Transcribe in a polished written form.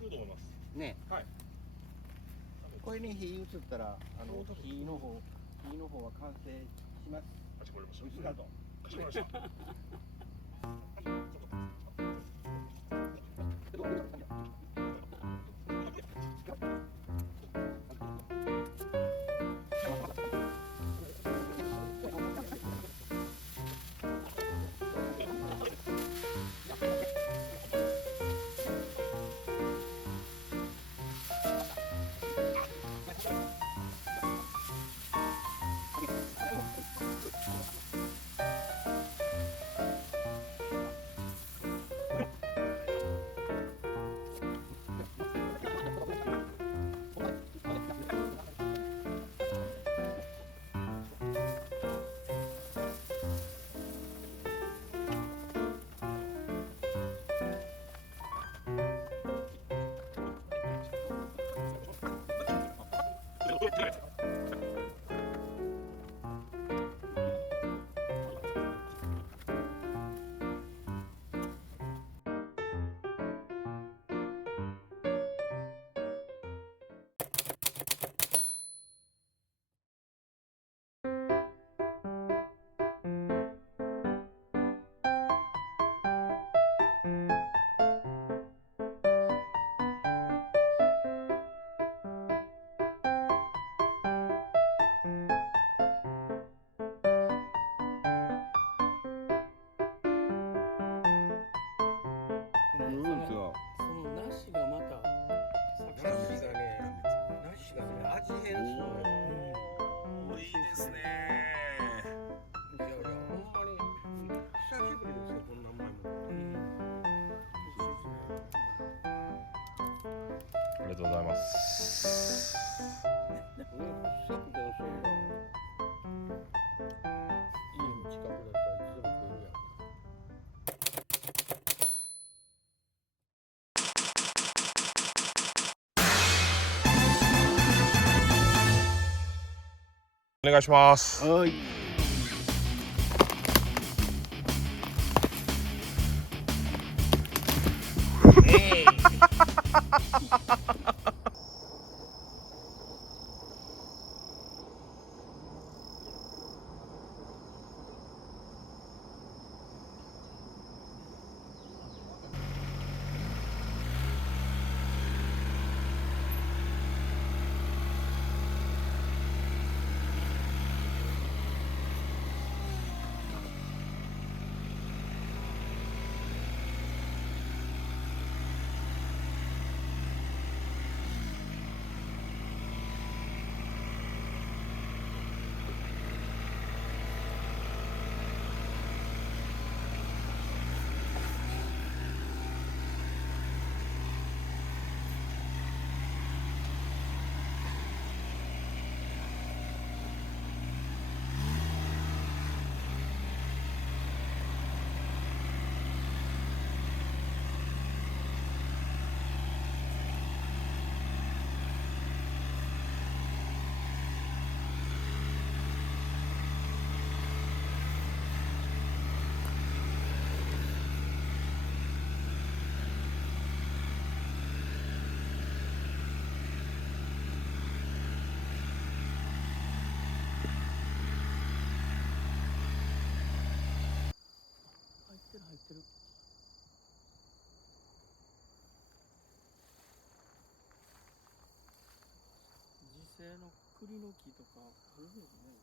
ってると思います。ね。はい。これに火移ったら、火の方は完成します。かしこまりました。うっすらと。かしこまりました。梨がまた梨が味変するのよ。いいですね。いやいや、ほんまに久しぶりですよ、こんな前も。ありがとうございます。家の近くだったらいつでも食えるやん。お願いします。はい。入ってる。自生の栗の木とかあるよね。